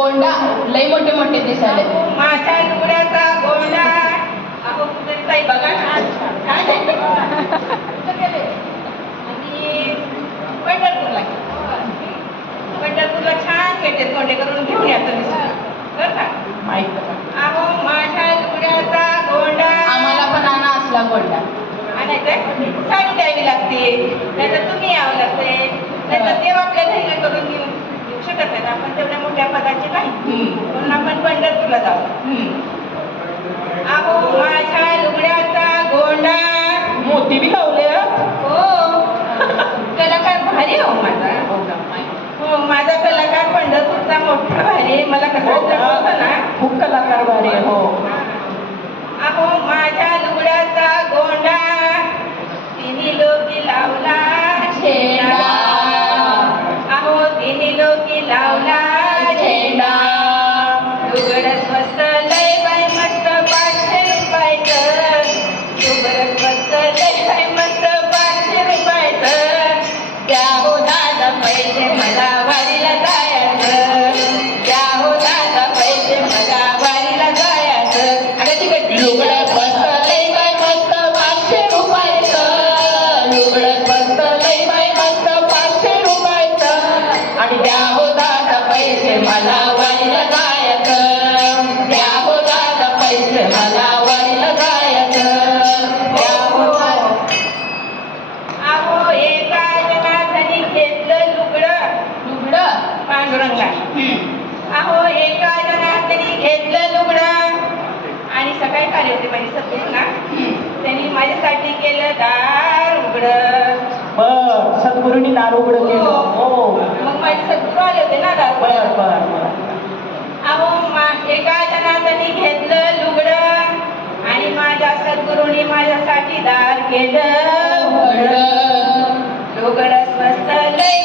गोंडा लय मोठे मोठे दिसायले. माझ्या लुगड्याचा गोंडा. अहो कुठे ताई बघा ना. आणि पंढरपूरला पंढरपूरला छान भेटते तोंडे करून घेऊन येतो बरं का. अहो माझ्या लुगड्याचा गोंडा. आम्हाला पण आणा असला गोंडा. आणायचंय साडी द्यावी लागते, नाहीतर तुम्ही यावं लागते, नाहीतर देव आपल्या घरी करून घेऊ शकत नाही. आपण तेवढ्या मोठ्या पदाचे नाही म्हणून आपण पंढरपूरला जाऊ. अहो माझ्या लुगड्याचा गोंडा. मोती बी लावले. हो कलाकार भारी हो माझा. हो माझा कलाकार पंढरपूरचा मोठा भारी. मला कसं ना खूप कलाकार भारी. हो अहो माझ्या लुगड्याचा गोंडा. तिन्ही लोकी लावला झेंडा. अहो तिन्ही लोकी लावला झेंडा. लुगडं स्वस्त लय बाय मस्त 500 रुपयाचं. लुगडं स्वस्त लय बाय मस्त 500 रुपयाचं. द्या हो दादा पैसे मला वारीला जायचं. द्या हो दादा पैसे मला वारीला जायचं. लुगडं स्वस्त लय बाय मस्त 500 रुपयाचं. लुगडं स्वस्त लय बाय मस्त 500 रुपयाचं. आणि द्या हो दादा पैसे मला वारीला जायचं. द्या हो दादा पैसे मला वारीला जायचं. द्या हो. अहो एका जनार्दनी घेतलं लुगडं पांडुरंगा. अहो एका जनार्दनी घेतलं लुगडं. आणि सकाळी आले होते माझे सद्गुरू ना, त्यांनी माझ्यासाठी केलं दार उघडं. बर सद्गुरूंनी दार उघडं केलं. हो मग माझे सद्गुरू आले होते ना दार. अहो एका जनार्दनी घेतलं लुगडं. आणि माझ्या सद्गुरूंनी माझ्यासाठी दार केलं उघडं. लुगडं स्वस्त लय